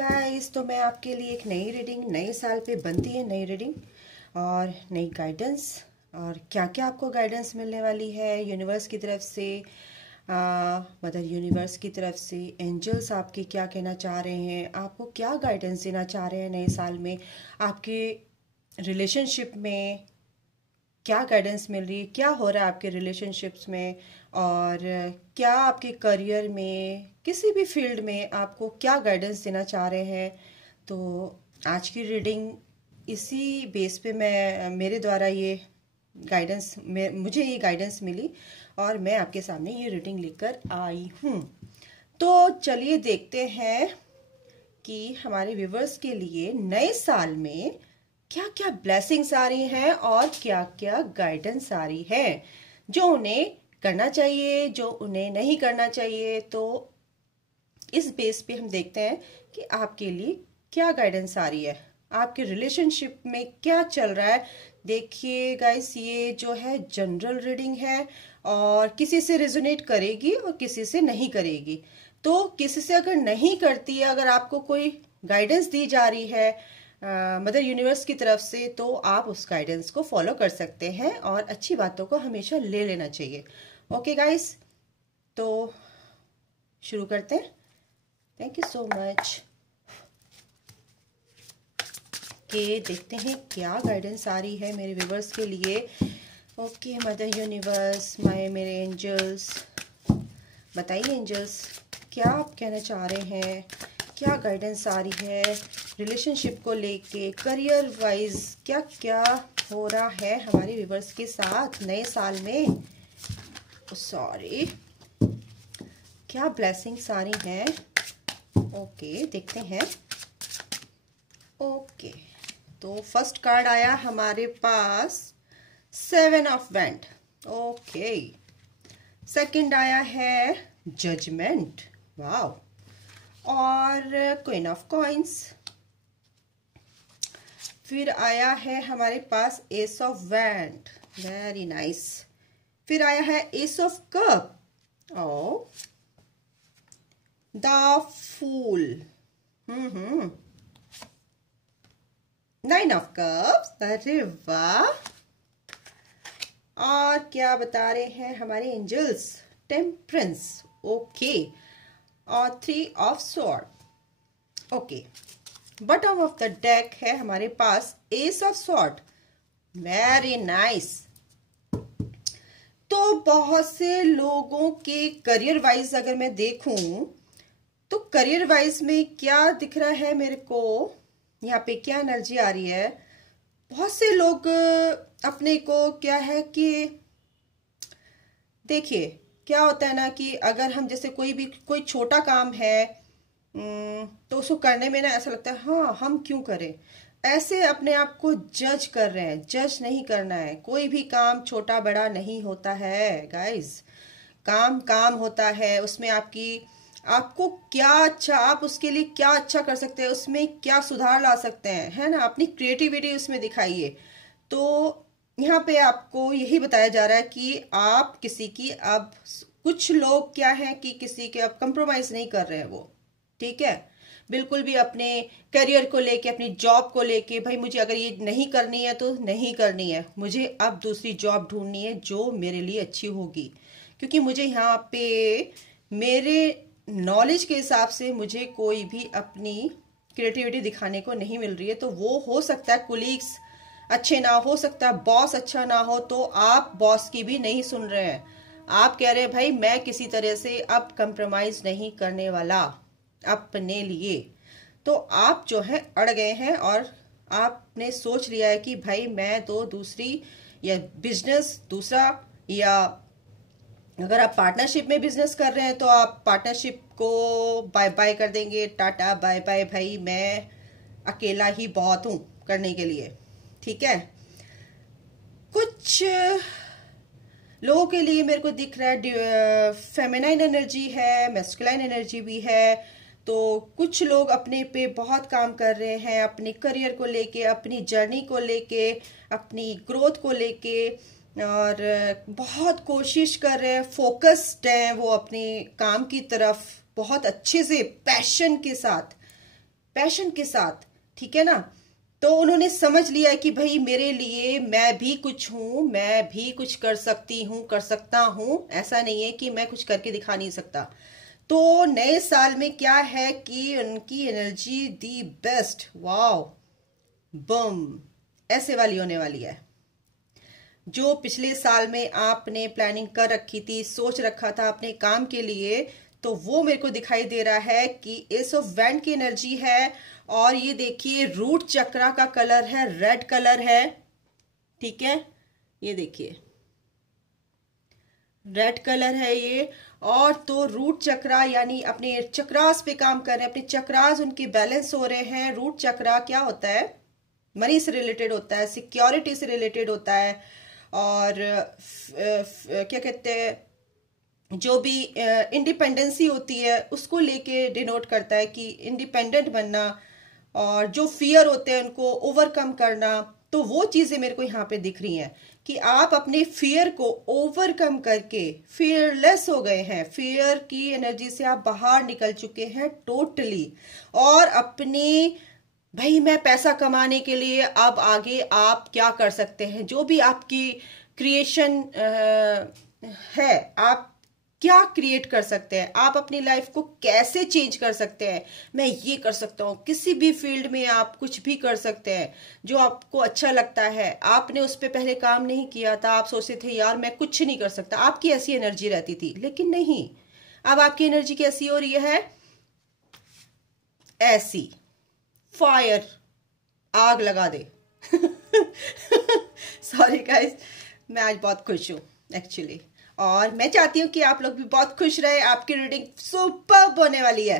Guys, तो मैं आपके लिए एक नई रीडिंग, नए साल पे बनती है नई रीडिंग और नई गाइडेंस। और क्या क्या आपको गाइडेंस मिलने वाली है यूनिवर्स की तरफ से, मदर यूनिवर्स की तरफ से, एंजल्स आपके क्या कहना चाह रहे हैं, आपको क्या गाइडेंस देना चाह रहे हैं नए साल में, आपके रिलेशनशिप में क्या गाइडेंस मिल रही है, क्या हो रहा है आपके रिलेशनशिप्स में, और क्या आपके करियर में किसी भी फील्ड में आपको क्या गाइडेंस देना चाह रहे हैं। तो आज की रीडिंग इसी बेस पे मेरे द्वारा ये गाइडेंस मुझे ये गाइडेंस मिली और मैं आपके सामने ये रीडिंग लेकर आई हूँ। तो चलिए देखते हैं कि हमारे व्यूवर्स के लिए नए साल में क्या क्या ब्लेसिंग्स आ रही हैं और क्या क्या गाइडेंस आ रही है, जो उन्हें करना चाहिए, जो उन्हें नहीं करना चाहिए। तो इस बेस पे हम देखते हैं कि आपके लिए क्या गाइडेंस आ रही है, आपके रिलेशनशिप में क्या चल रहा है। देखिए गाइस, ये जो है जनरल रीडिंग है और किसी से रेजोनेट करेगी और किसी से नहीं करेगी। तो किसी से अगर नहीं करती है, अगर आपको कोई गाइडेंस दी जा रही है मदर यूनिवर्स की तरफ से, तो आप उस गाइडेंस को फॉलो कर सकते हैं और अच्छी बातों को हमेशा ले लेना चाहिए। ओके गाइस, तो शुरू करते हैं। Thank you so much. के देखते हैं क्या गाइडेंस आ रही है मेरे व्यूवर्स के लिए। ओके मदर यूनिवर्स, मेरे एंजल्स, बताइए एंजल्स क्या आप कहना चाह रहे हैं, क्या गाइडेंस आ रही है रिलेशनशिप को लेके, करियर वाइज क्या क्या हो रहा है हमारे व्यूवर्स के साथ नए साल में। सॉरी, क्या ब्लेसिंग्स आ रही हैं। ओके देखते हैं। ओके, तो फर्स्ट कार्ड आया हमारे पास 7 ऑफ वैंड। ओके, सेकंड आया है जजमेंट, वाओ, और क्वीन ऑफ कॉइंस। फिर आया है हमारे पास ace of wand, very nice. फिर आया है ace of cup, oh the fool, 9 of cups, अरे वाह। और क्या बता रहे हैं हमारे एंजल्स, टेम्परेंस, ओके, और 3 of sword. Okay, bottom of the deck है हमारे पास ace of sword, very nice. तो बहुत से लोगों के करियर वाइज अगर मैं देखूं तो करियर वाइज में क्या दिख रहा है मेरे को, यहाँ पे क्या एनर्जी आ रही है। बहुत से लोग अपने को क्या है कि देखिए क्या होता है ना कि अगर हम जैसे कोई छोटा काम है तो उसको करने में ना ऐसा लगता है हाँ हम क्यों करें, ऐसे अपने आप को जज कर रहे हैं। जज नहीं करना है, कोई भी काम छोटा बड़ा नहीं होता है गाइस। काम काम होता है, उसमें आपको क्या अच्छा, आप उसके लिए क्या अच्छा कर सकते हैं, उसमें क्या सुधार ला सकते हैं, है ना। अपनी क्रिएटिविटी उसमें दिखाइए। तो यहाँ पे आपको यही बताया जा रहा है कि आप किसी की, अब कुछ लोग क्या है कि किसी के अब कंप्रोमाइज नहीं कर रहे हैं वो, ठीक है, बिल्कुल भी अपने करियर को लेके, अपनी जॉब को लेके, भाई मुझे अगर ये नहीं करनी है तो नहीं करनी है, मुझे अब दूसरी जॉब ढूंढनी है जो मेरे लिए अच्छी होगी, क्योंकि मुझे यहाँ पे मेरे नॉलेज के हिसाब से मुझे कोई भी अपनी क्रिएटिविटी दिखाने को नहीं मिल रही है। तो वो हो सकता है कुलीग्स अच्छे ना, हो सकता है बॉस अच्छा ना हो, तो आप बॉस की भी नहीं सुन रहे हैं। आप कह रहे हैं भाई मैं किसी तरह से अब कंप्रोमाइज नहीं करने वाला अपने लिए। तो आप जो है अड़ गए हैं और आपने सोच लिया है कि भाई मैं तो दूसरी, या बिजनेस दूसरा, या अगर आप पार्टनरशिप में बिजनेस कर रहे हैं तो आप पार्टनरशिप को बाय बाय कर देंगे, टाटा बाय बाय, भाई मैं अकेला ही बहुत हूं करने के लिए, ठीक है। कुछ लोगों के लिए मेरे को दिख रहा है फेमिनाइन एनर्जी है, मैस्कुलाइन एनर्जी भी है। तो कुछ लोग अपने पे बहुत काम कर रहे हैं, अपने करियर को लेके, अपनी जर्नी को लेके, अपनी ग्रोथ को लेके, और बहुत कोशिश कर रहे हैं, फोकस्ड हैं वो अपने काम की तरफ बहुत अच्छे से, पैशन के साथ। पैशन के साथ, ठीक है ना। तो उन्होंने समझ लिया कि भाई मेरे लिए मैं भी कुछ हूं, मैं भी कुछ कर सकती हूं, कर सकता हूं, ऐसा नहीं है कि मैं कुछ करके दिखा नहीं सकता। तो नए साल में क्या है कि उनकी एनर्जी दी बेस्ट, वाओ, बम, ऐसे वाली होने वाली है। जो पिछले साल में आपने प्लानिंग कर रखी थी, सोच रखा था अपने काम के लिए, तो वो मेरे को दिखाई दे रहा है कि एस ऑफ वैंड की एनर्जी है। और ये देखिए रूट चक्रा का कलर है, रेड कलर है, ठीक है, ये देखिए रेड कलर है ये। और तो रूट चक्रा यानी अपने चक्रास पे काम कर रहे हैं, अपने चक्रास उनके बैलेंस हो रहे हैं। रूट चक्रा क्या होता है? मनी से रिलेटेड होता है, सिक्योरिटी से रिलेटेड होता है, और क्या कहते हैं, जो भी इंडिपेंडेंसी होती है उसको लेके डिनोट करता है कि इंडिपेंडेंट बनना, और जो फियर होते हैं उनको ओवरकम करना। तो वो चीजें मेरे को यहाँ पे दिख रही हैं कि आप अपने फियर को ओवरकम करके फियरलेस हो गए हैं, फियर की एनर्जी से आप बाहर निकल चुके हैं टोटली। और अपनी भाई मैं पैसा कमाने के लिए अब आगे आप क्या कर सकते हैं, जो भी आपकी क्रिएशन है, आप क्या क्रिएट कर सकते हैं, आप अपनी लाइफ को कैसे चेंज कर सकते हैं। मैं ये कर सकता हूँ, किसी भी फील्ड में आप कुछ भी कर सकते हैं जो आपको अच्छा लगता है। आपने उस पर पहले काम नहीं किया था, आप सोचते थे यार मैं कुछ नहीं कर सकता, आपकी ऐसी एनर्जी रहती थी, लेकिन नहीं, अब आपकी एनर्जी कैसी हो रही है? ऐसी, फायर, आग लगा दे। सॉरी गाइस, मैं आज बहुत खुश हूँ एक्चुअली, और मैं चाहती हूँ कि आप लोग भी बहुत खुश रहे। आपकी रीडिंग सुपर्ब होने वाली है,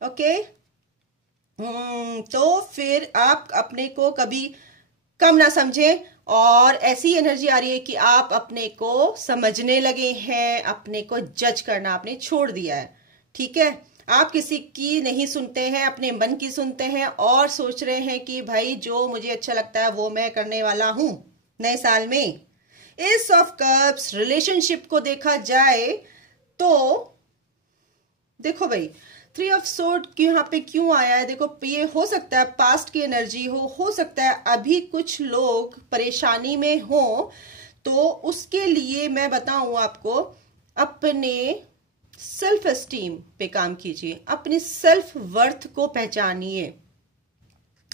ओके। तो फिर आप अपने को कभी कम ना समझें, और ऐसी एनर्जी आ रही है कि आप अपने को समझने लगे हैं, अपने को जज करना आपने छोड़ दिया है, ठीक है। आप किसी की नहीं सुनते हैं, अपने मन की सुनते हैं, और सोच रहे हैं कि भाई जो मुझे अच्छा लगता है वो मैं करने वाला हूं नए साल में। एस ऑफ कप्स, रिलेशनशिप को देखा जाए तो देखो भाई, 3 ऑफ सोर्ड यहाँ पे क्यों आया है? देखो ये हो सकता है पास्ट की एनर्जी हो सकता है अभी कुछ लोग परेशानी में हो, तो उसके लिए मैं बताऊं आपको, अपने सेल्फ एस्टीम पे काम कीजिए, अपनी सेल्फ वर्थ को पहचानिए,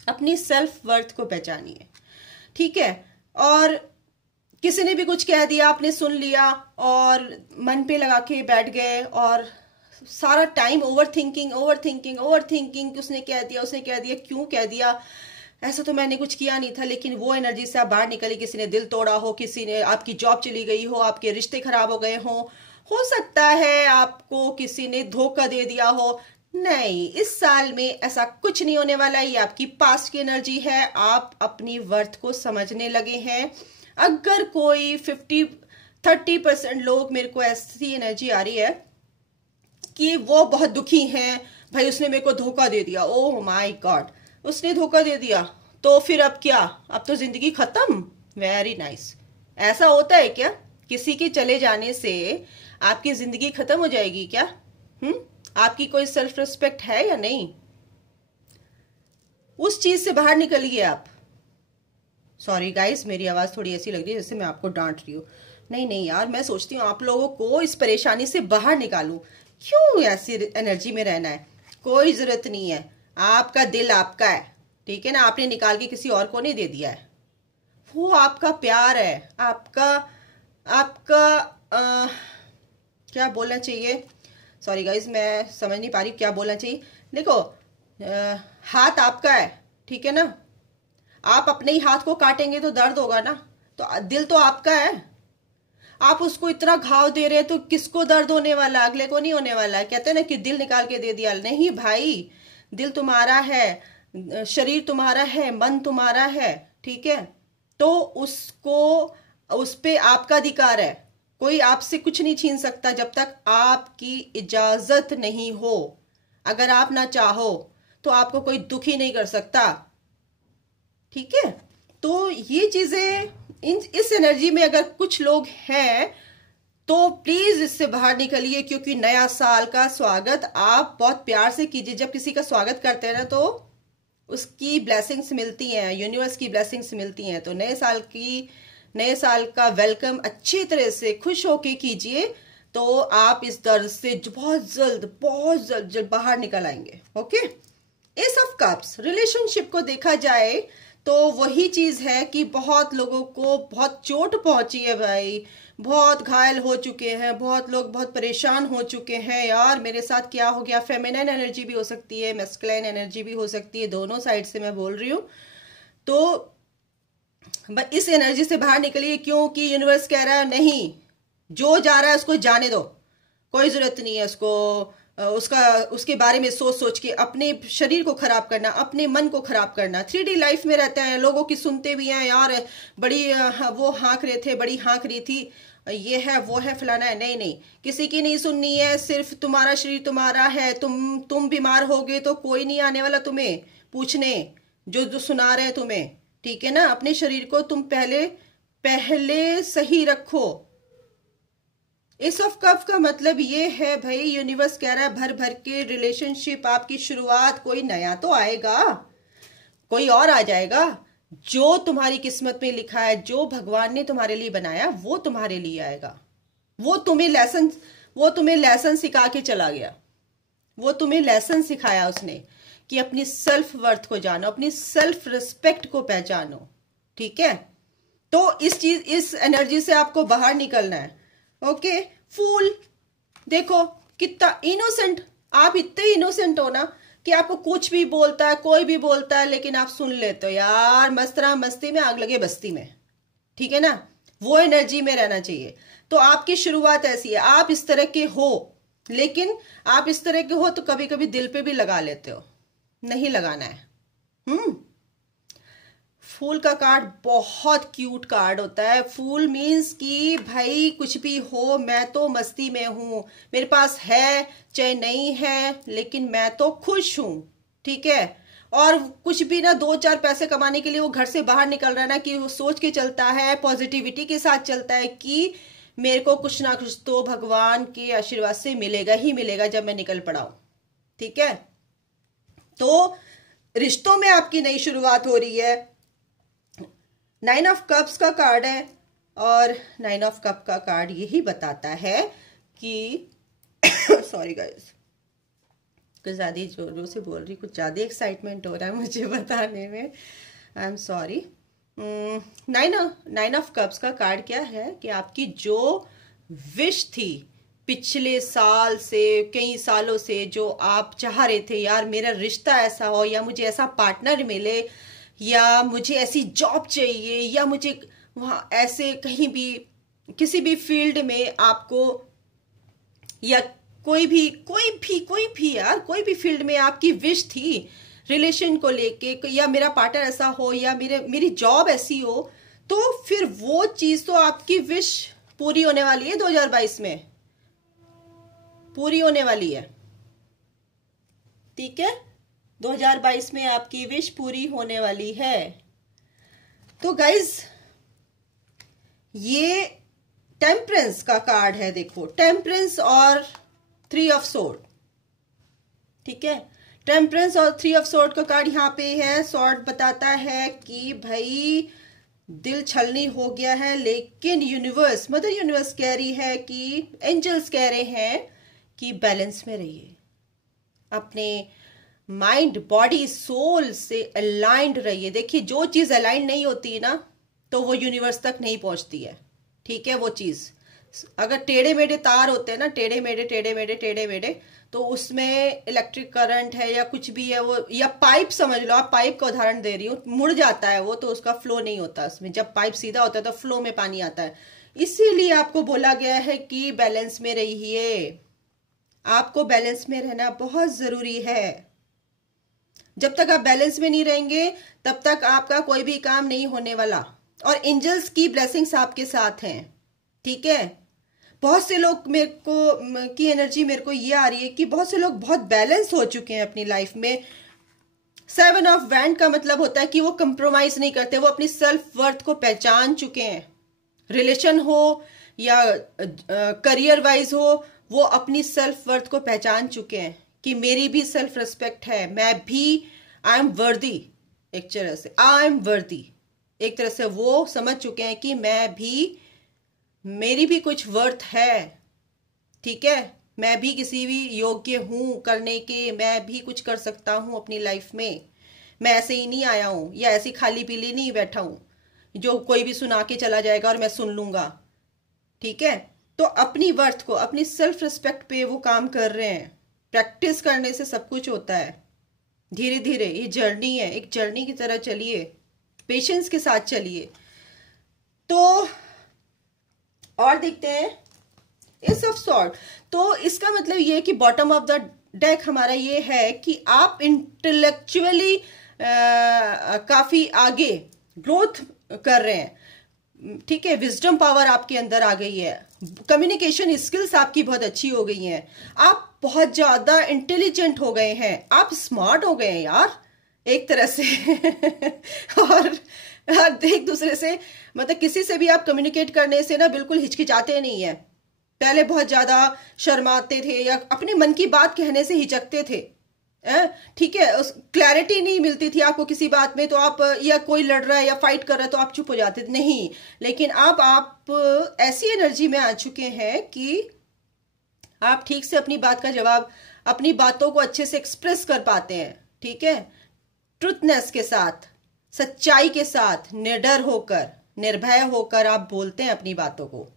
अपनी सेल्फ वर्थ को पहचानिए, ठीक है। और किसी ने भी कुछ कह दिया, आपने सुन लिया और मन पे लगा के बैठ गए, और सारा time over thinking over thinking over thinking, उसने कह दिया, उसने कह दिया, क्यों कह दिया, ऐसा तो मैंने कुछ किया नहीं था। लेकिन वो एनर्जी से आप बाहर निकले, किसी ने दिल तोड़ा हो, किसी ने, आपकी जॉब चली गई हो, आपके रिश्ते खराब हो गए हो सकता है आपको किसी ने धोखा दे दिया हो। नहीं, इस साल में ऐसा कुछ नहीं होने वाला, ये आपकी पास्ट की एनर्जी है। आप अपनी वर्थ को समझने लगे हैं। अगर कोई 30% लोग, मेरे को ऐसी एनर्जी आ रही है कि वो बहुत दुखी हैं, भाई उसने मेरे को धोखा दे दिया, ओह माय गॉड, उसने धोखा दे दिया, तो फिर अब क्या, अब तो जिंदगी खत्म। Very nice. ऐसा होता है क्या? किसी के चले जाने से आपकी जिंदगी खत्म हो जाएगी क्या? आपकी कोई सेल्फ रिस्पेक्ट है या नहीं? उस चीज से बाहर निकलिए आप। सॉरी गाइस, मेरी आवाज थोड़ी ऐसी लग रही है जैसे मैं आपको डांट रही हूँ। नहीं नहीं यार, मैं सोचती हूँ आप लोगों को इस परेशानी से बाहर निकालूं। क्यों ऐसी एनर्जी में रहना है? कोई जरूरत नहीं है। आपका दिल आपका है, ठीक है ना, आपने निकाल के किसी और को नहीं दे दिया है। वो आपका प्यार है, आपका क्या बोलना चाहिए, सॉरी गाइज मैं समझ नहीं पा रही क्या बोलना चाहिए। देखो, हाथ आपका है, ठीक है ना, आप अपने ही हाथ को काटेंगे तो दर्द होगा ना, तो दिल तो आपका है। आप उसको इतना घाव दे रहे हैं तो किसको दर्द होने वाला? अगले को नहीं होने वाला। कहते हैं ना कि दिल निकाल के दे दिया, नहीं भाई, दिल तुम्हारा है, शरीर तुम्हारा है, मन तुम्हारा है, ठीक है। तो उसको, उस पे आपका अधिकार है, कोई आपसे कुछ नहीं छीन सकता जब तक आपकी इजाजत नहीं हो। अगर आप ना चाहो तो आपको कोई दुखी नहीं कर सकता, ठीक है। तो ये चीजें इस एनर्जी में अगर कुछ लोग हैं तो प्लीज इससे बाहर निकलिए, क्योंकि नया साल का स्वागत आप बहुत प्यार से कीजिए। जब किसी का स्वागत करते हैं ना तो उसकी ब्लेसिंग्स मिलती हैं, यूनिवर्स की ब्लेसिंग्स मिलती हैं। तो नए साल का वेलकम अच्छी तरह से खुश होके कीजिए, तो आप इस दर्द से बहुत जल्द बाहर निकल आएंगे। Okay. S of cups, relationship को देखा जाए तो वही चीज है कि बहुत लोगों को बहुत चोट पहुंची है भाई, बहुत घायल हो चुके हैं, बहुत लोग बहुत परेशान हो चुके हैं। यार मेरे साथ क्या हो गया? फेमिनिन एनर्जी भी हो सकती है, मैस्कुलिन एनर्जी भी हो सकती है, दोनों साइड से मैं बोल रही हूँ। तो इस एनर्जी से बाहर निकलिए, क्योंकि यूनिवर्स कह रहा है नहीं, जो जा रहा है उसको जाने दो, कोई जरूरत नहीं है उसको उसके बारे में सोच के अपने शरीर को खराब करना, अपने मन को खराब करना। 3D लाइफ में रहते हैं, लोगों की सुनते भी हैं, यार बड़ी वो हाँक रहे थे, बड़ी हाँक रही थी, ये है वो है फलाना है। नहीं, किसी की नहीं सुननी है, सिर्फ तुम्हारा शरीर तुम्हारा है। तुम बीमार होगे तो कोई नहीं आने वाला तुम्हें पूछने, जो सुना रहे हैं तुम्हें, ठीक है ना। अपने शरीर को तुम पहले सही रखो। एस ऑफ कप का मतलब ये है भाई, यूनिवर्स कह रहा है भर भर के रिलेशनशिप आपकी शुरुआत, कोई नया तो आएगा, कोई और आ जाएगा। जो तुम्हारी किस्मत में लिखा है, जो भगवान ने तुम्हारे लिए बनाया, वो तुम्हारे लिए आएगा। वो तुम्हें लेसन सिखा के चला गया, वो तुम्हें लेसन सिखाया उसने कि अपनी सेल्फ वर्थ को जानो, अपनी सेल्फ रिस्पेक्ट को पहचानो, ठीक है। तो इस एनर्जी से आपको बाहर निकलना है। ओके। फूल, देखो कितना इनोसेंट, आप इतने इनोसेंट हो ना कि आपको कुछ भी बोलता है, कोई भी बोलता है, लेकिन आप सुन लेते हो। यार मस्ती में आग लगे बस्ती में, ठीक है ना। वो एनर्जी में रहना चाहिए। तो आपकी शुरुआत ऐसी है, आप इस तरह के हो, लेकिन आप इस तरह के हो तो कभी कभी दिल पे भी लगा लेते हो, नहीं लगाना है। फूल का कार्ड बहुत क्यूट कार्ड होता है। फूल मीन्स कि भाई कुछ भी हो, मैं तो मस्ती में हूं, मेरे पास है चाहे नहीं है, लेकिन मैं तो खुश हूं, ठीक है। और कुछ भी ना, 2-4 पैसे कमाने के लिए वो घर से बाहर निकल रहा है ना, कि वो सोच के चलता है, पॉजिटिविटी के साथ चलता है कि मेरे को कुछ ना कुछ तो भगवान के आशीर्वाद से मिलेगा ही मिलेगा जब मैं निकल पड़ा हूं, ठीक है। तो रिश्तों में आपकी नई शुरुआत हो रही है। 9 ऑफ कप्स का कार्ड है, और 9 ऑफ कप का कार्ड यही बताता है कि सॉरी गाइस, कुछ ज्यादा जोरों से बोल रही, कुछ ज्यादा एक्साइटमेंट हो रहा है मुझे बताने में, I am sorry. 9 of cups का कार्ड क्या है कि आपकी जो विश थी पिछले साल से, कई सालों से, जो आप चाह रहे थे, यार मेरा रिश्ता ऐसा हो, या मुझे ऐसा पार्टनर मिले, या मुझे ऐसी जॉब चाहिए, या मुझे वहां ऐसे कहीं भी किसी भी फील्ड में आपको, या कोई भी यार कोई भी फील्ड में आपकी विश थी रिलेशन को लेके, या मेरा पार्टनर ऐसा हो, या मेरी जॉब ऐसी हो, तो फिर वो चीज तो आपकी विश पूरी होने वाली है। 2022 में पूरी होने वाली है, ठीक है। 2022 में आपकी विश पूरी होने वाली है। तो गाइज ये टेम्परेंस का कार्ड है, देखो टेम्परेंस और 3 ऑफ सोर्ड, ठीक है। टेम्परेंस और 3 ऑफ सोर्ड का कार्ड यहाँ पे है। सॉर्ड बताता है कि भाई दिल छलनी हो गया है, लेकिन यूनिवर्स, मदर यूनिवर्स कह रही है कि एंजल्स कह रहे हैं कि बैलेंस में रहिए, अपने माइंड बॉडी सोल से अलाइंड रहिए। देखिए जो चीज अलाइंड नहीं होती है ना, तो वो यूनिवर्स तक नहीं पहुंचती है, ठीक है। वो चीज अगर टेढ़े मेढ़े तार होते हैं ना, टेढ़े मेढ़े, तो उसमें इलेक्ट्रिक करंट है या कुछ भी है, वो या पाइप समझ लो, आप पाइप का उदाहरण दे रही हूँ, मुड़ जाता है वो, तो उसका फ्लो नहीं होता उसमें। जब पाइप सीधा होता है तो फ्लो में पानी आता है। इसीलिए आपको बोला गया है कि बैलेंस में रहिए, आपको बैलेंस में रहना बहुत जरूरी है। जब तक आप बैलेंस में नहीं रहेंगे तब तक आपका कोई भी काम नहीं होने वाला। और एंजल्स की ब्लेसिंग्स आपके साथ हैं, ठीक है। बहुत से लोग की एनर्जी मेरे को ये आ रही है कि बहुत से लोग बहुत बैलेंस हो चुके हैं अपनी लाइफ में। 7 ऑफ वैंड का मतलब होता है कि वो कंप्रोमाइज नहीं करते, वो अपनी सेल्फ वर्थ को पहचान चुके हैं। रिलेशन हो या करियर वाइज हो, वो अपनी सेल्फ वर्थ को पहचान चुके हैं कि मेरी भी सेल्फ रिस्पेक्ट है, मैं भी आई एम वर्दी, एक तरह से आई एम वर्दी, एक तरह से वो समझ चुके हैं कि मैं भी, मेरी भी कुछ वर्थ है, ठीक है, मैं भी किसी भी योग्य हूं करने के, मैं भी कुछ कर सकता हूं अपनी लाइफ में, मैं ऐसे ही नहीं आया हूं या ऐसी खाली पीली नहीं बैठा हूं जो कोई भी सुना के चला जाएगा और मैं सुन लूंगा, ठीक है। तो अपनी वर्थ को, अपनी सेल्फ रिस्पेक्ट पे वो काम कर रहे हैं। प्रैक्टिस करने से सब कुछ होता है, धीरे धीरे, ये जर्नी है, एक जर्नी की तरह चलिए, पेशेंस के साथ चलिए। तो और देखते हैं इस ऑफ सॉर्ट। तो इसका मतलब ये है कि बॉटम ऑफ द डेक हमारा ये है कि आप इंटेलेक्चुअली काफी आगे ग्रोथ कर रहे हैं, ठीक है, विजडम पावर आपके अंदर आ गई है, कम्युनिकेशन स्किल्स आपकी बहुत अच्छी हो गई हैं, आप बहुत ज्यादा इंटेलिजेंट हो गए हैं, आप स्मार्ट हो गए हैं यार एक तरह से और एक दूसरे से, मतलब किसी से भी आप कम्युनिकेट करने से ना बिल्कुल हिचकिचाते नहीं है। पहले बहुत ज्यादा शर्माते थे या अपने मन की बात कहने से हिचकते थे, ठीक है, क्लैरिटी नहीं मिलती थी आपको किसी बात में, तो आप, या कोई लड़ रहा है या फाइट कर रहा है तो आप चुप हो जाते थे, नहीं, लेकिन अब आप ऐसी एनर्जी में आ चुके हैं कि आप ठीक से अपनी बात का जवाब, अपनी बातों को अच्छे से एक्सप्रेस कर पाते हैं, ठीक है, ट्रुथनेस के साथ, सच्चाई के साथ, निडर होकर, निर्भय होकर आप बोलते हैं अपनी बातों को।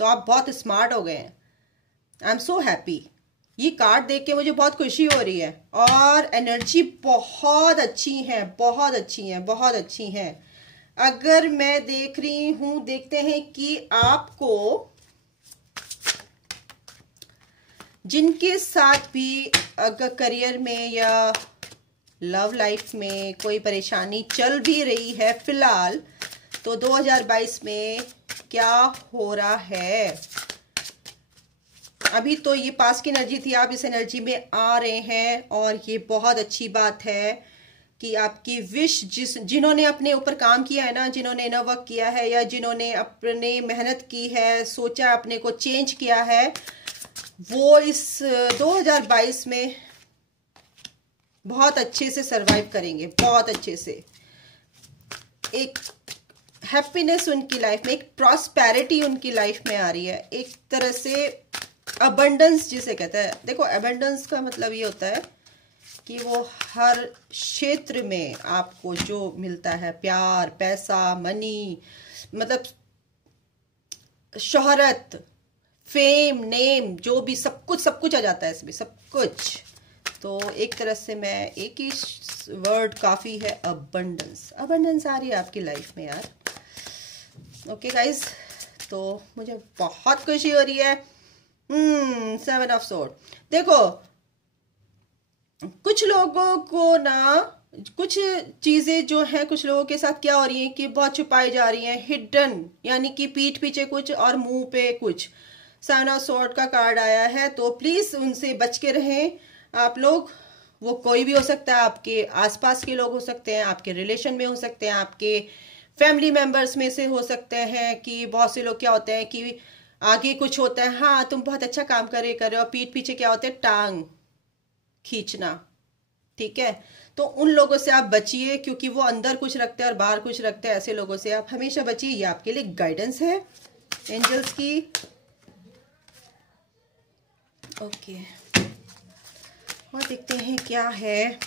तो आप बहुत स्मार्ट हो गए हैं। आई एम सो हैप्पी, ये कार्ड देख के मुझे बहुत खुशी हो रही है और एनर्जी बहुत अच्छी है, बहुत अच्छी है, बहुत अच्छी है। अगर मैं देख रही हूं, देखते हैं कि आपको जिनके साथ भी अगर करियर में या लव लाइफ में कोई परेशानी चल भी रही है फिलहाल, तो 2022 में क्या हो रहा है। अभी तो ये पास की एनर्जी थी, आप इस एनर्जी में आ रहे हैं और ये बहुत अच्छी बात है कि आपकी विश, जिन्होंने अपने ऊपर काम किया है ना, जिन्होंने इनर वर्क किया है या जिन्होंने अपने मेहनत की है, सोचा, अपने को चेंज किया है, वो इस 2022 में बहुत अच्छे से सरवाइव करेंगे, बहुत अच्छे से। एक हैप्पीनेस उनकी लाइफ में, एक प्रॉस्पेरिटी उनकी लाइफ में आ रही है, एक तरह से अबंडेंस जिसे कहते हैं। देखो, अबंडेंस का मतलब ये होता है कि वो हर क्षेत्र में आपको जो मिलता है, प्यार, पैसा, मनी, मतलब शोहरत, फेम, नेम, जो भी, सब कुछ आ जाता है इसमें, सब कुछ। तो एक तरह से मैं, एक ही वर्ड काफी है, अबंडेंस, अबंडेंस आ रही है आपकी लाइफ में यार। ओके गाइस, तो मुझे बहुत खुशी हो रही है। 7 ऑफ सोर्ड। देखो, कुछ लोगों को ना, कुछ चीजें जो हैं कुछ लोगों के साथ क्या हो रही हैं कि बहुत छुपाई जा रही हैं, हिडन, यानी कि पीठ पीछे कुछ और मुंह पे कुछ। 7 ऑफ सोर्ड का कार्ड आया है, तो प्लीज उनसे बच के रहें आप लोग। वो कोई भी हो सकता है, आपके आसपास के लोग हो सकते हैं, आपके रिलेशन में हो सकते हैं, आपके फैमिली मेंबर्स में से हो सकते हैं। कि बहुत से लोग क्या होते हैं कि आगे कुछ होता है, हाँ तुम बहुत अच्छा काम कर रहे हो, पीठ पीछे क्या होता है, टांग खींचना, ठीक है। तो उन लोगों से आप बचिए, क्योंकि वो अंदर कुछ रखते हैं और बाहर कुछ रखते हैं, ऐसे लोगों से आप हमेशा बचिए। ये आपके लिए गाइडेंस है एंजल्स की। ओके, और देखते हैं क्या है,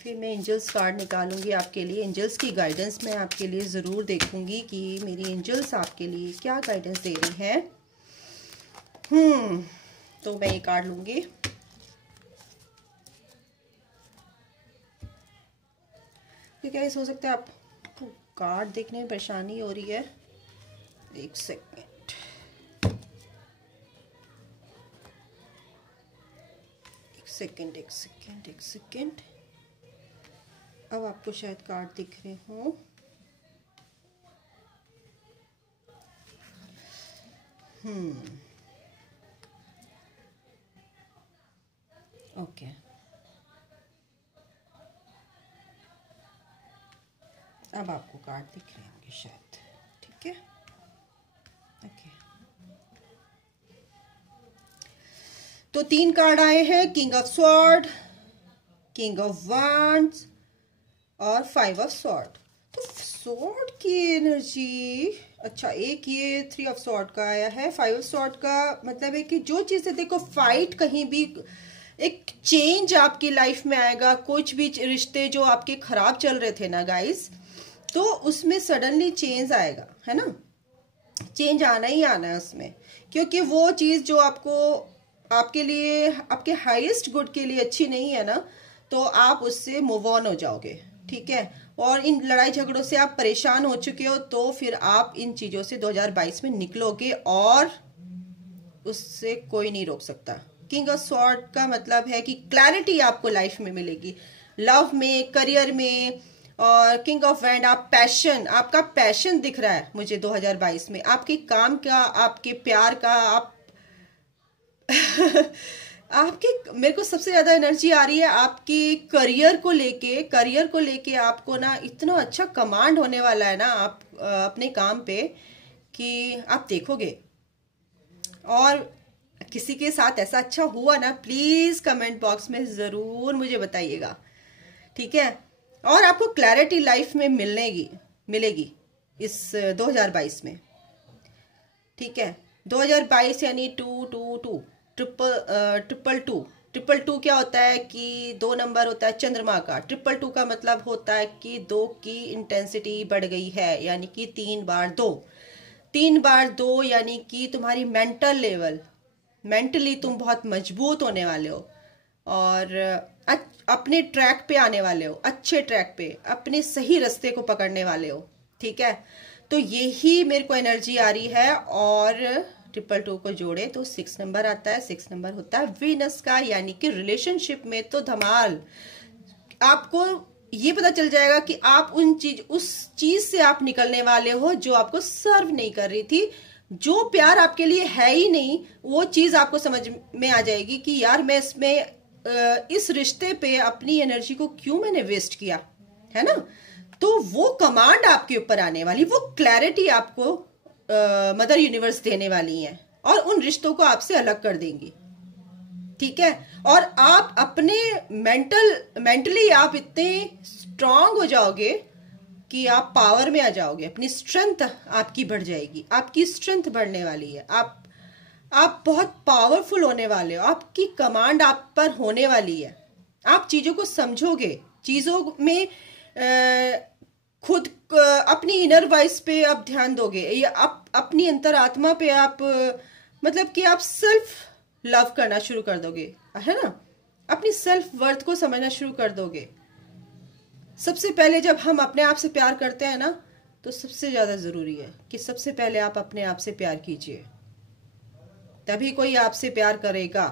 फिर मैं एंजल्स कार्ड निकालूंगी आपके लिए। एंजल्स की गाइडेंस मैं आपके लिए ज़रूर देखूंगी कि मेरी एंजल्स आपके लिए क्या गाइडेंस दे रही हैं। तो मैं ये कार्ड लूंगी। क्योंकि ऐसा हो सकता है आपको कार्ड देखने में परेशानी हो रही है। एक सेकेंड, एक सेकेंड। अब आपको शायद कार्ड दिख रहे हो। ओके, अब आपको कार्ड दिख रहे होंगे शायद, ठीक है। ओके, तो 3 कार्ड आए हैं, king of sword, king of wands और 5 ऑफ स्वॉर्ड। तो स्वॉर्ड की एनर्जी, अच्छा, एक ये 3 ऑफ स्वॉर्ड का आया है। 5 ऑफ स्वॉर्ड का मतलब है कि जो चीजें देखो फाइट, कहीं भी एक चेंज आपकी लाइफ में आएगा। कुछ भी रिश्ते जो आपके खराब चल रहे थे ना गाइस, तो उसमें सडनली चेंज आएगा, है ना। चेंज आना ही आना है उसमें, क्योंकि वो चीज जो आपको, आपके लिए, आपके हाईएस्ट गुड के लिए अच्छी नहीं है ना, तो आप उससे मूव ऑन हो जाओगे, ठीक है। और इन लड़ाई झगड़ों से आप परेशान हो चुके हो, तो फिर आप इन चीजों से 2022 में निकलोगे और उससे कोई नहीं रोक सकता। किंग ऑफ स्वॉर्ड का मतलब है कि क्लैरिटी आपको लाइफ में मिलेगी, लव में, करियर में। और किंग ऑफ वैंड, आप पैशन, आपका पैशन दिख रहा है मुझे 2022 में, आपके काम का, आपके प्यार का, आप आपके, मेरे को सबसे ज्यादा एनर्जी आ रही है आपकी करियर को लेके। करियर को लेके आपको ना इतना अच्छा कमांड होने वाला है ना आप अपने काम पे, कि आप देखोगे। और किसी के साथ ऐसा अच्छा हुआ ना, प्लीज कमेंट बॉक्स में जरूर मुझे बताइएगा, ठीक है। और आपको क्लैरिटी लाइफ में मिलेगी इस 2022 में, ठीक है। 2022 यानी 222 ट्रिपल टू क्या होता है कि 2 नंबर होता है चंद्रमा का। 222 का मतलब होता है कि 2 की इंटेंसिटी बढ़ गई है, यानी कि 3 बार 2, 3 बार 2, यानी कि तुम्हारी मेंटल लेवल, मेंटली तुम बहुत मजबूत होने वाले हो और अपने ट्रैक पे आने वाले हो, अच्छे ट्रैक पे, अपने सही रास्ते को पकड़ने वाले हो, ठीक है। तो यही मेरे को एनर्जी आ रही है। और 222 को जोड़े तो 6 नंबर आता है। 6 नंबर होता है वीनस का, यानी कि रिलेशनशिप में तो धमाल। आपको ये पता चल जाएगा कि आप उस चीज से आप निकलने वाले हो जो आपको सर्व नहीं कर रही थी, जो प्यार आपके लिए है ही नहीं, वो चीज आपको समझ में आ जाएगी कि यार मैं इसमें इस रिश्ते पे अपनी एनर्जी को क्यों मैंने वेस्ट किया, है ना। तो वो कमांड आपके ऊपर आने वाली, वो क्लैरिटी आपको मदर यूनिवर्स देने वाली है और उन रिश्तों को आपसे अलग कर देंगी, ठीक है। और आप अपने मेंटली आप इतने स्ट्रांग हो जाओगे कि आप पावर में आ जाओगे, अपनी स्ट्रेंथ आपकी बढ़ जाएगी, आपकी स्ट्रेंथ बढ़ने वाली है। आप बहुत पावरफुल होने वाले हो, आपकी कमांड आप पर होने वाली है। आप चीजों को समझोगे, चीजों में खुद अपनी इनर वॉइस पे आप ध्यान दोगे, या अपनी अंतरात्मा पे आप मतलब कि आप सेल्फ लव करना शुरू कर दोगे, है ना। अपनी सेल्फ वर्थ को समझना शुरू कर दोगे। सबसे पहले जब हम अपने आप से प्यार करते हैं ना, तो सबसे ज्यादा जरूरी है कि सबसे पहले आप अपने आप से प्यार कीजिए, तभी कोई आपसे प्यार करेगा।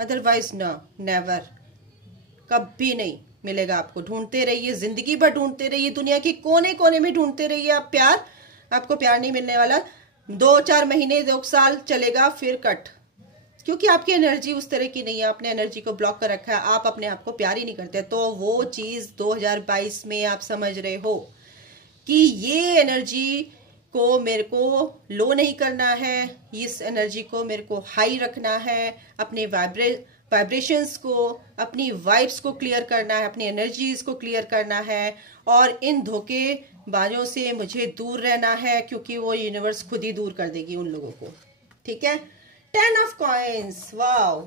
अदरवाइज ना, नेवर, कभी नहीं मिलेगा आपको। ढूंढते रहिए, जिंदगी भर ढूंढते रहिए, दुनिया के कोने कोने में ढूंढते रहिए आप प्यार, आपको प्यार नहीं मिलने वाला। 2-4 महीने 2 साल चलेगा, फिर कट, क्योंकि आपकी एनर्जी उस तरह की नहीं है, आपने एनर्जी को ब्लॉक कर रखा है, आप अपने आप को प्यार ही नहीं करते। तो वो चीज 2022 में आप समझ रहे हो कि ये एनर्जी को मेरे को लो नहीं करना है, इस एनर्जी को मेरे को हाई रखना है, अपने वाइब्रेशंस को, अपनी वाइब्स को क्लियर करना है, अपनी एनर्जीज को क्लियर करना है, और इन धोखेबाजों से मुझे दूर रहना है, क्योंकि वो यूनिवर्स खुद ही दूर कर देगी उन लोगों को, ठीक है। 10 of coins, wow,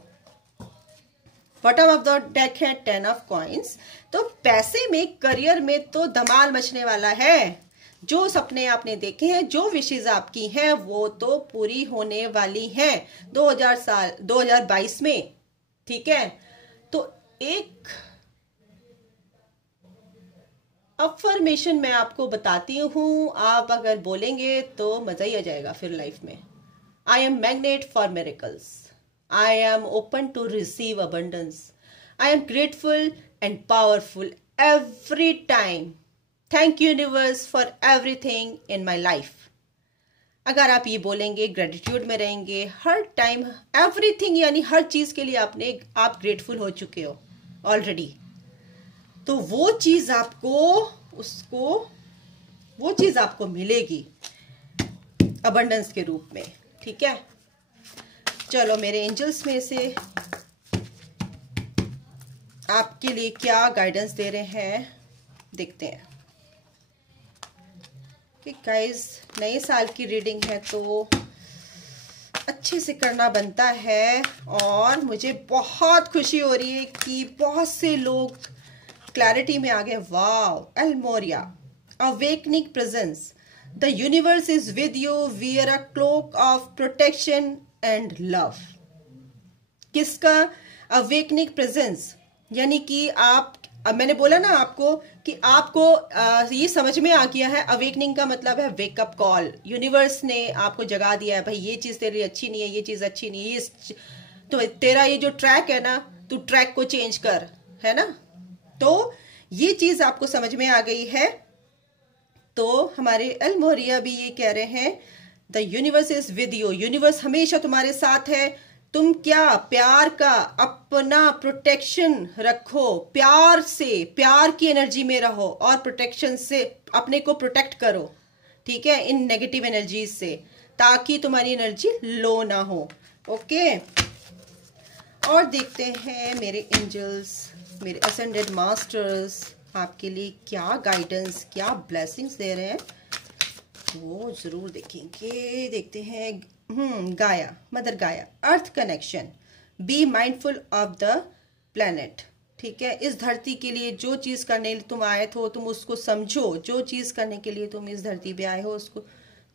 bottom of the deck है 10 ऑफ कॉइन्स। तो पैसे में, करियर में तो धमाल मचने वाला है। जो सपने आपने देखे हैं, जो विशेष आपकी हैं, वो तो पूरी होने वाली हैं 2022 में, ठीक है। तो एक अफर्मेशन मैं आपको बताती हूं, आप अगर बोलेंगे तो मजा ही आ जाएगा फिर लाइफ में। I am magnet for miracles. I am open to receive abundance. I am grateful and powerful every time. Thank you universe for everything in my life. अगर आप ये बोलेंगे, ग्रेटिट्यूड में रहेंगे हर टाइम, एवरीथिंग यानी हर चीज के लिए आप ग्रेटफुल हो चुके हो ऑलरेडी, तो वो चीज आपको मिलेगी। अबंडेंस के रूप में। ठीक है, चलो मेरे एंजल्स में से आपके लिए क्या गाइडेंस दे रहे हैं देखते हैं। कि गाइस नए साल की रीडिंग है तो अच्छे से करना बनता है, और मुझे बहुत खुशी हो रही है कि बहुत से लोग क्लैरिटी में आ गए। Wow, Elmoria, awakening presence, the universe is with you, wear a cloak of protection and love. किसका अवेकनिंग प्रेजेंस? यानी कि आप, अब मैंने बोला ना आपको कि आपको ये समझ में आ गया है। अवेकनिंग का मतलब है वेकअप कॉल। यूनिवर्स ने आपको जगा दिया है, भाई ये चीज तेरे लिए अच्छी नहीं है, ये चीज अच्छी नहीं है, ये तो तेरा ये जो ट्रैक है ना, तू ट्रैक को चेंज कर, है ना। तो ये चीज आपको समझ में आ गई है। तो हमारे एल्मोरिया भी ये कह रहे हैं, the universe is with you, universe हमेशा तुम्हारे साथ है। तुम क्या प्यार का अपना प्रोटेक्शन रखो, प्यार से, प्यार की एनर्जी में रहो, और प्रोटेक्शन से अपने को प्रोटेक्ट करो। ठीक है, इन नेगेटिव एनर्जीज से, ताकि तुम्हारी एनर्जी लो ना हो। ओके, और देखते हैं मेरे एंजल्स, मेरे असेंडेड मास्टर्स आपके लिए क्या गाइडेंस, क्या ब्लेसिंग्स दे रहे हैं, वो जरूर देखेंगे। देखते हैं। Gaia, mother Gaia, earth connection, be mindful of the planet. ठीक है, इस धरती के लिए जो चीज करने तुम आए हो, तुम उसको समझो। जो चीज करने के लिए तुम इस धरती पे आए हो उसको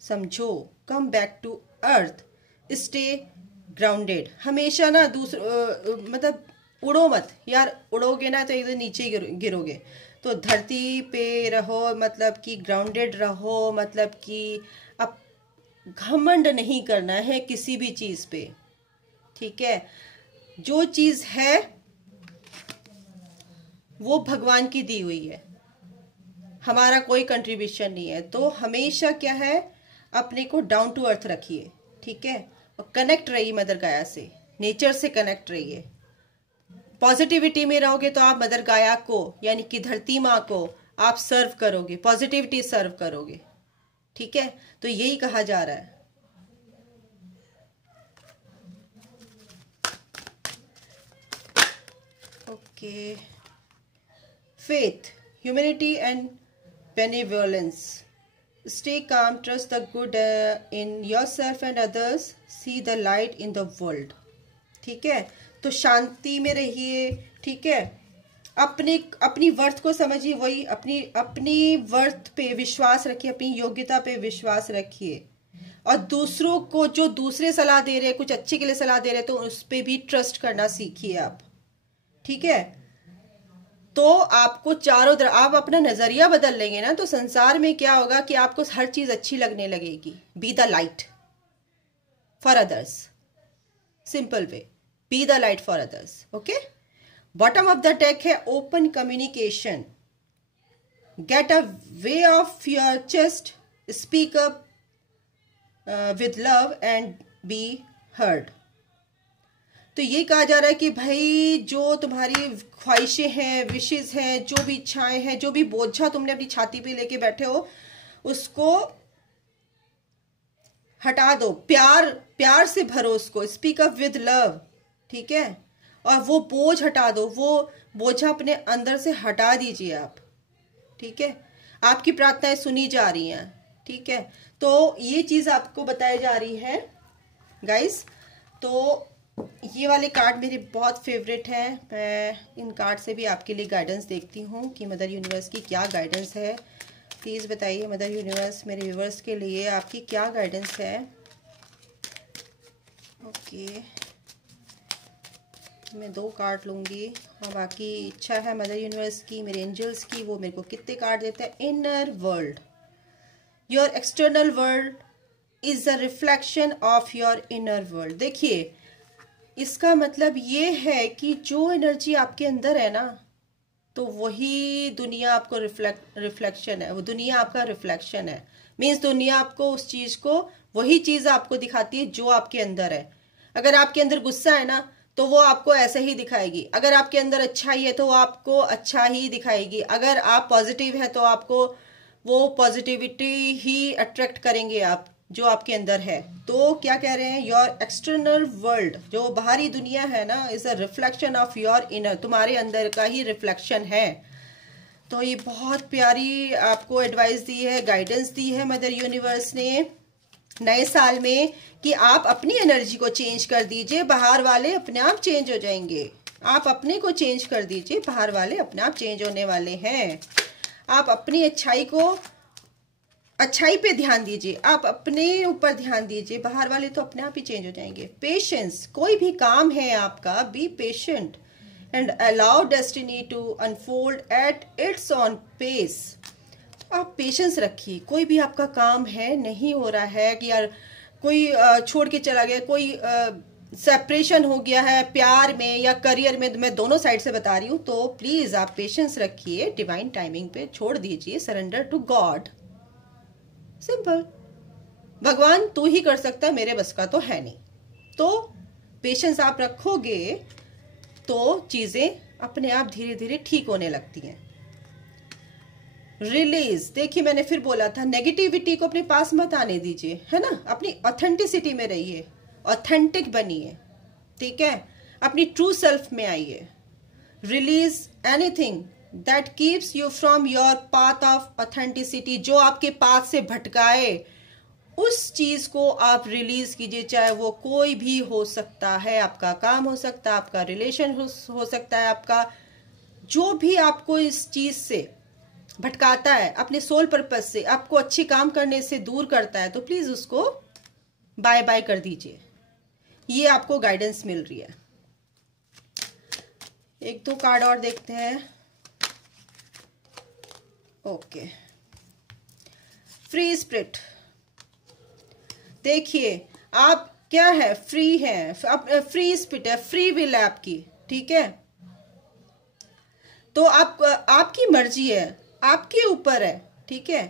समझो। Come back to earth, stay grounded. हमेशा ना मतलब उड़ो मत यार, उड़ोगे ना तो एकदम नीचे गिरोगे। तो धरती पे रहो, मतलब कि ग्राउंडेड रहो, मतलब कि अब घमंड नहीं करना है किसी भी चीज पे। ठीक है, जो चीज है वो भगवान की दी हुई है, हमारा कोई कंट्रीब्यूशन नहीं है। तो हमेशा क्या है, अपने को डाउन टू अर्थ रखिए। ठीक है, और कनेक्ट रहिए मदर गाया से, नेचर से कनेक्ट रहिए। पॉजिटिविटी में रहोगे तो आप मदर गाया को, यानी कि धरती माँ को आप सर्व करोगे, पॉजिटिविटी सर्व करोगे। ठीक है, तो यही कहा जा रहा है। Okay, faith, humanity and benevolence, stay calm, trust the good in yourself and others, see the light in the world. ठीक है, तो शांति में रहिए। ठीक है, अपनी वर्थ को समझिए, वही अपनी वर्थ पे विश्वास रखिए, अपनी योग्यता पे विश्वास रखिए, और दूसरों को जो दूसरे सलाह दे रहे हैं, कुछ अच्छे के लिए सलाह दे रहे हैं, तो उस पे भी ट्रस्ट करना सीखिए आप। ठीक है, तो आपको चारों तरफ आप अपना नजरिया बदल लेंगे ना, तो संसार में क्या होगा कि आपको हर चीज अच्छी लगने लगेगी। Be the light for others, simple way, be the light for others. Okay, bottom of the deck है open communication, get a way off your chest, speak up with love and be heard. तो ये कहा जा रहा है कि भाई जो तुम्हारी ख्वाहिशें हैं, विशेष हैं, जो भी इच्छाएं हैं, जो भी बोझा तुमने अपनी छाती पे लेके बैठे हो, उसको हटा दो, प्यार से भरो उसको, स्पीक अप विद लव। ठीक है, और वो बोझ हटा दो, वो बोझा अपने अंदर से हटा दीजिए आप। ठीक है, आपकी प्रार्थनाएं सुनी जा रही हैं। ठीक है, तो ये चीज आपको बताई जा रही है गाइस। तो ये वाले कार्ड मेरे बहुत फेवरेट हैं। मैं इन कार्ड से भी आपके लिए गाइडेंस देखती हूँ कि मदर यूनिवर्स की क्या गाइडेंस है। प्लीज़ बताइए मदर यूनिवर्स, मेरे व्यूवर्स के लिए आपकी क्या गाइडेंस है। ओके, मैं 2 कार्ड लूँगी, और बाकी इच्छा है मदर यूनिवर्स की, मेरे एंजल्स की, वो मेरे को कितने कार्ड देते हैं। Inner world, your external world is a reflection of your inner world. देखिए, इसका मतलब ये है कि जो एनर्जी आपके अंदर है ना, तो वही दुनिया आपको रिफ्लेक्शन है, वो दुनिया आपका रिफ्लेक्शन है। मीन्स दुनिया आपको उस चीज को, वही चीज आपको दिखाती है जो आपके अंदर है। अगर आपके अंदर गुस्सा है ना, तो वो आपको ऐसे ही दिखाएगी। अगर आपके अंदर अच्छाई है तो वो आपको अच्छा ही दिखाएगी। अगर आप पॉजिटिव है तो आपको वो पॉजिटिविटी ही अट्रैक्ट करेंगे आप। जो आपके अंदर है। तो क्या कह रहे हैं, योर एक्सटर्नल वर्ल्ड, जो बाहरी दुनिया है ना, is a reflection of your inner, तुम्हारे अंदर का ही रिफ्लेक्शन है। तो ये बहुत प्यारी आपको एडवाइस दी है, गाइडेंस दी है मदर यूनिवर्स ने नए साल में, कि आप अपनी एनर्जी को चेंज कर दीजिए, बाहर वाले अपने आप चेंज हो जाएंगे। आप अपने को चेंज कर दीजिए, बाहर वाले अपने आप चेंज होने वाले हैं। आप अपनी अच्छाई पे ध्यान दीजिए, आप अपने ऊपर ध्यान दीजिए, बाहर वाले तो अपने आप ही चेंज हो जाएंगे। पेशेंस, कोई भी काम है आपका, be patient and allow destiny to unfold at its own pace. आप पेशेंस रखिए, कोई भी आपका काम है नहीं हो रहा है कि यार कोई छोड़ के चला गया, कोई सेपरेशन हो गया है प्यार में या करियर में, मैं दोनों साइड से बता रही हूँ, तो प्लीज आप पेशेंस रखिए, डिवाइन टाइमिंग पे छोड़ दीजिए, सरेंडर टू गॉड। सिंपल, भगवान तू ही कर सकता है, मेरे बस का तो है नहीं। तो पेशेंस आप रखोगे तो चीजें अपने आप धीरे धीरे ठीक होने लगती हैं। रिलीज, देखिए मैंने फिर बोला था, नेगेटिविटी को अपने पास मत आने दीजिए, है ना, अपनी ऑथेंटिसिटी में रहिए, ऑथेंटिक बनिए, ठीक है, अपनी ट्रू सेल्फ में आइए। Release anything that keeps you from your path of authenticity, जो आपके पाथ से भटकाए, उस चीज को आप रिलीज कीजिए, चाहे वो कोई भी हो सकता है, आपका काम हो सकता है, आपका रिलेशन हो सकता है, आपका जो भी आपको इस चीज से भटकाता है, अपने सोल पर्पस से, आपको अच्छी काम करने से दूर करता है, तो प्लीज उसको बाय बाय कर दीजिए। ये आपको गाइडेंस मिल रही है। एक दो कार्ड और देखते हैं। ओके, फ्री स्पिरिट, देखिए आप क्या है, फ्री है, फ्री स्पिरिट है, फ्री विल है आपकी, ठीक है। तो आपकी मर्जी है, आपके ऊपर है, ठीक है।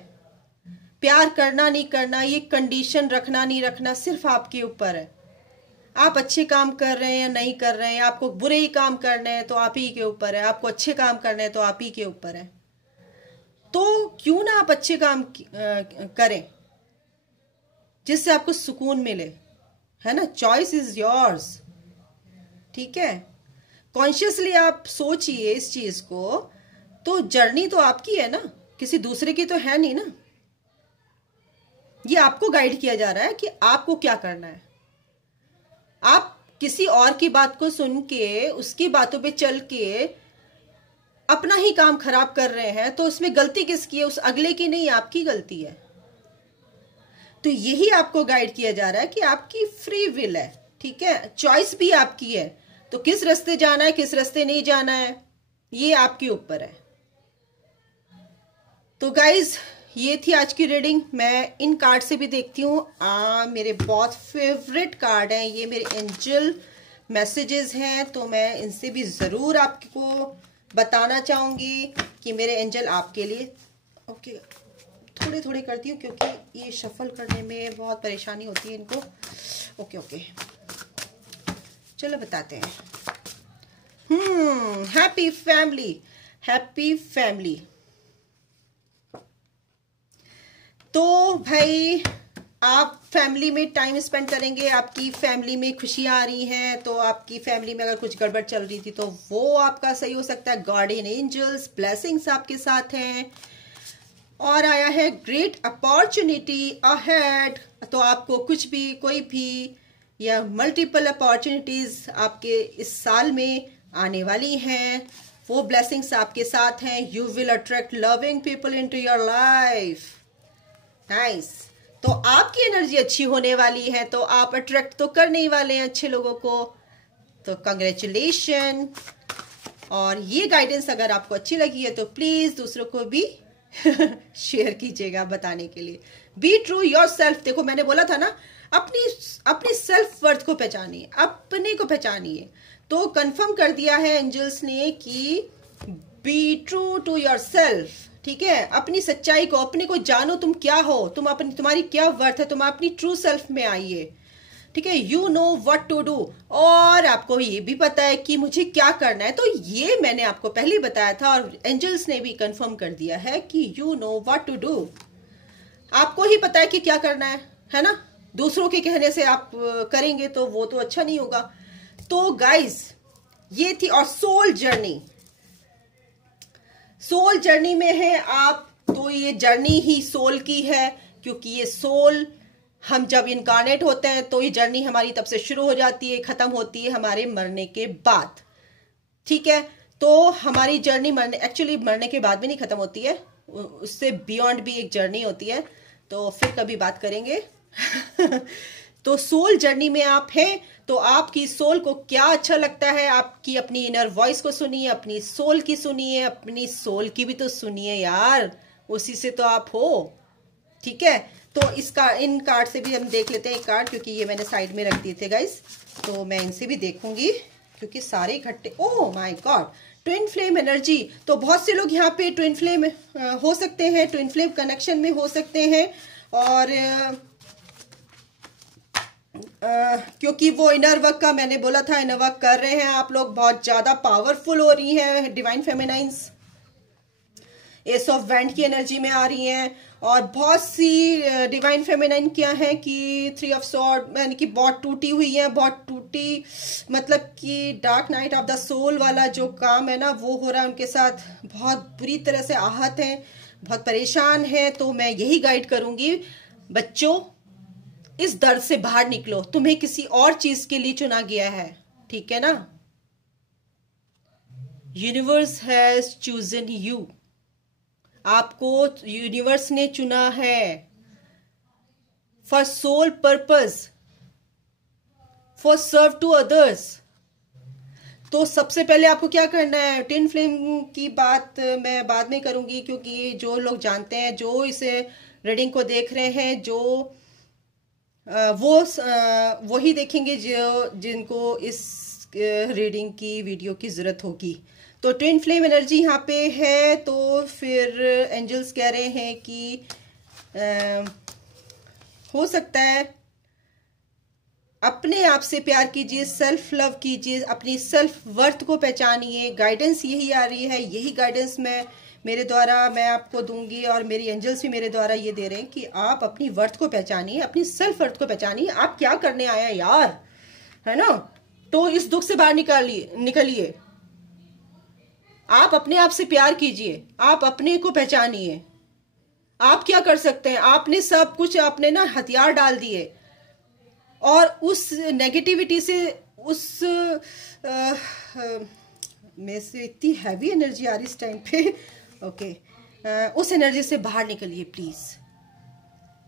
प्यार करना नहीं करना, ये कंडीशन रखना नहीं रखना, सिर्फ आपके ऊपर है। आप अच्छे काम कर रहे हैं या नहीं कर रहे हैं, आपको बुरे ही काम करने हैं तो आप ही के ऊपर है, आपको अच्छे काम करने हैं तो आप ही के ऊपर है। तो क्यों ना आप अच्छे काम करें जिससे आपको सुकून मिले, है ना। चॉइस इज योर्स, ठीक है। कॉन्शियसली आप सोचिए इस चीज को, तो जर्नी तो आपकी है ना, किसी दूसरे की तो है नहीं ना। ये आपको गाइड किया जा रहा है कि आपको क्या करना है। आप किसी और की बात को सुन के, उसकी बातों पे चल के अपना ही काम खराब कर रहे हैं, तो उसमें गलती किसकी है, उस अगले की नहीं, आपकी गलती है। तो यही आपको गाइड किया जा रहा है कि आपकी फ्री विल है, ठीक है, चॉइस भी आपकी है। तो किस रास्ते जाना है, किस रास्ते नहीं जाना है, ये आपके ऊपर है। तो गाइज, ये थी आज की रीडिंग। मैं इन कार्ड से भी देखती हूँ, मेरे बहुत फेवरेट कार्ड हैं ये, मेरे एंजल मैसेजेस हैं, तो मैं इनसे भी ज़रूर आपको बताना चाहूँगी कि मेरे एंजल आपके लिए, ओके, थोड़े थोड़े करती हूँ क्योंकि ये शफल करने में बहुत परेशानी होती है इनको। ओके ओके, चलो बताते हैं। Happy family, happy family. तो भाई आप फैमिली में टाइम स्पेंड करेंगे, आपकी फैमिली में खुशियां आ रही हैं, तो आपकी फैमिली में अगर कुछ गड़बड़ चल रही थी तो वो आपका सही हो सकता है। गार्डियन एंजल्स ब्लेसिंग्स आपके साथ हैं। और आया है ग्रेट अपॉर्चुनिटी अहेड, तो आपको कुछ भी, कोई भी या मल्टीपल अपॉर्चुनिटीज आपके इस साल में आने वाली हैं, वो ब्लेसिंग्स आपके साथ हैं। You will attract loving people into your life. Nice. तो आपकी एनर्जी अच्छी होने वाली है, तो आप अट्रैक्ट तो करने ही वाले हैं अच्छे लोगों को, तो कंग्रेचुलेशन। और ये गाइडेंस अगर आपको अच्छी लगी है तो प्लीज दूसरों को भी शेयर कीजिएगा बताने के लिए। Be true your self. देखो मैंने बोला था ना, अपनी सेल्फ वर्थ को पहचानिए, अपने को पहचानिए। तो कंफर्म कर दिया है एंजल्स ने कि be true to your self, ठीक है। अपनी सच्चाई को, अपने को जानो, तुम क्या हो, तुम्हारी क्या वर्थ है, तुम अपनी ट्रू सेल्फ में आइए, ठीक है। You know what to do, और आपको ये भी पता है कि मुझे क्या करना है। तो ये मैंने आपको पहले बताया था और एंजल्स ने भी कंफर्म कर दिया है कि you know what to do. आपको ही पता है कि क्या करना है ना। दूसरों के कहने से आप करेंगे तो वो तो अच्छा नहीं होगा। तो गाइस ये थी। और सोल जर्नी, सोल जर्नी में है आप, तो ये जर्नी ही सोल की है, क्योंकि ये सोल, हम जब इनकारनेट होते हैं तो ये जर्नी हमारी तब से शुरू हो जाती है, खत्म होती है हमारे मरने के बाद। ठीक है, तो हमारी जर्नी एक्चुअली मरने के बाद भी नहीं खत्म होती है, उससे बियॉन्ड भी एक जर्नी होती है, तो फिर कभी बात करेंगे। तो सोल जर्नी में आप हैं, तो आपकी सोल को क्या अच्छा लगता है, आपकी अपनी इनर वॉइस को सुनिए, अपनी सोल की सुनिए, अपनी सोल की भी तो सुनिए यार, उसी से तो आप हो। ठीक है, तो इसका इन कार्ड से भी हम देख लेते हैं एक कार्ड, क्योंकि ये मैंने साइड में रख दिए थे गाइस, तो मैं इनसे भी देखूंगी क्योंकि सारे इकट्ठे। Oh my God, twin flame energy. तो बहुत से लोग यहाँ पे ट्विन फ्लेम हो सकते हैं, ट्विन फ्लेम कनेक्शन में हो सकते हैं, और क्योंकि वो इनर वर्क का मैंने बोला था, इनर वर्क कर रहे हैं आप लोग, बहुत ज्यादा पावरफुल हो रही हैं डिवाइन फेमिनाइंस, एस ऑफ वैंड की एनर्जी में आ रही हैं। और बहुत सी डिवाइन फेमिनाइन क्या है कि 3 ऑफ सॉर्ड, यानी कि बहुत टूटी हुई है, बहुत टूटी, मतलब कि dark night of the soul वाला जो काम है ना वो हो रहा है उनके साथ, बहुत बुरी तरह से आहत हैं, बहुत परेशान हैं। तो मैं यही गाइड करूंगी, बच्चों इस दर्द से बाहर निकलो, तुम्हें किसी और चीज के लिए चुना गया है, ठीक है ना। यूनिवर्स हैज चूजन यू, आपको यूनिवर्स ने चुना है for soul purpose, for serve to others. तो सबसे पहले आपको क्या करना है, ट्विन फ्लेम की बात मैं बाद में करूंगी, क्योंकि जो लोग जानते हैं, जो इसे रीडिंग को देख रहे हैं, जो वही देखेंगे जो जिनको इस रीडिंग की वीडियो की जरूरत होगी। तो ट्विन फ्लेम एनर्जी यहाँ पे है, तो फिर एंजल्स कह रहे हैं कि हो सकता है अपने आप से प्यार कीजिए, सेल्फ लव कीजिए, अपनी सेल्फ वर्थ को पहचानिए। गाइडेंस यही आ रही है, यही गाइडेंस मेरे द्वारा मैं आपको दूंगी, और मेरी एंजल्स भी मेरे द्वारा ये दे रहे हैं कि आप अपनी वर्थ को पहचानिए, अपनी सेल्फ वर्थ को पहचानिए, आप क्या करने आया यार, है ना। तो इस दुख से बाहर निकलिए, आप अपने आप से प्यार कीजिए, आप अपने को पहचानिए, आप क्या कर सकते हैं। आपने सब कुछ, आपने ना हथियार डाल दिए, और उस नेगेटिविटी से, उस में से इतनी हैवी एनर्जी आ रही इस टाइम पे, ओके, उस एनर्जी से बाहर निकलिए प्लीज,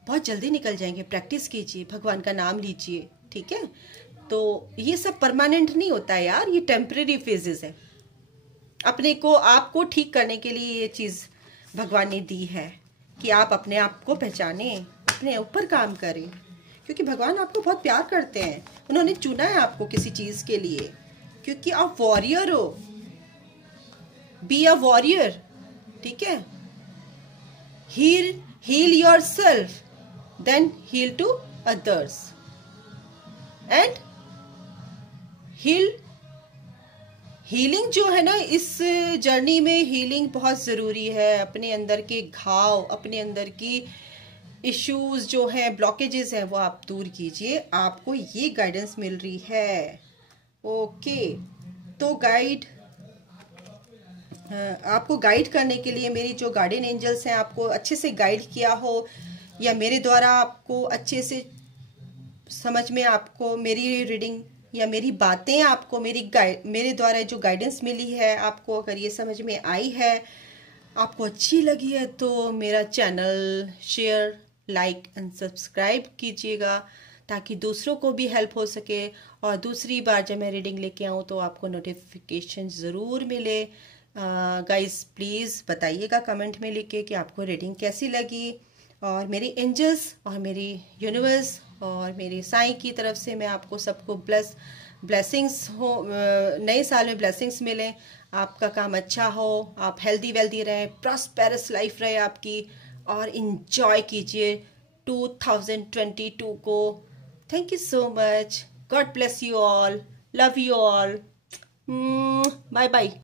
बहुत जल्दी निकल जाएंगे। प्रैक्टिस कीजिए, भगवान का नाम लीजिए, ठीक है। तो ये सब परमानेंट नहीं होता है यार, ये टेम्परेरी फेजेस है। अपने को, आपको ठीक करने के लिए ये चीज भगवान ने दी है कि आप अपने आप को पहचाने, अपने ऊपर काम करें, क्योंकि भगवान आपको बहुत प्यार करते हैं, उन्होंने चुना है आपको किसी चीज के लिए, क्योंकि आप वॉरियर हो। बी अ वॉरियर, ठीक है। Heal your self, then heal to others, and healing जो है ना, इस जर्नी में हीलिंग बहुत ज़रूरी है। अपने अंदर के घाव, अपने अंदर की इश्यूज जो हैं, ब्लॉकेजेस हैं, वो आप दूर कीजिए, आपको ये गाइडेंस मिल रही है। ओके, तो आपको गाइड करने के लिए मेरी जो गार्डियन एंजल्स हैं, आपको अच्छे से गाइड किया हो, या मेरे द्वारा आपको अच्छे से समझ में, आपको मेरी रीडिंग या मेरी बातें, आपको मेरे द्वारा जो गाइडेंस मिली है, आपको अगर ये समझ में आई है, आपको अच्छी लगी है, तो मेरा channel share, like and subscribe कीजिएगा, ताकि दूसरों को भी हेल्प हो सके, और दूसरी बार जब मैं रीडिंग लेके आऊँ तो आपको नोटिफिकेशन ज़रूर मिले। गाइस प्लीज़ बताइएगा कमेंट में लिख के कि आपको रीडिंग कैसी लगी, और मेरी एंजल्स और मेरी यूनिवर्स और मेरी साईं की तरफ से मैं आपको सबको ब्लेसिंग्स हो, नए साल में ब्लेसिंग्स मिले, आपका काम अच्छा हो, आप हेल्दी वेल्दी रहें, प्रॉस्पेरस लाइफ रहे आपकी, और इंजॉय कीजिए 2022 को। Thank you so much, God bless you all, love you all, bye bye.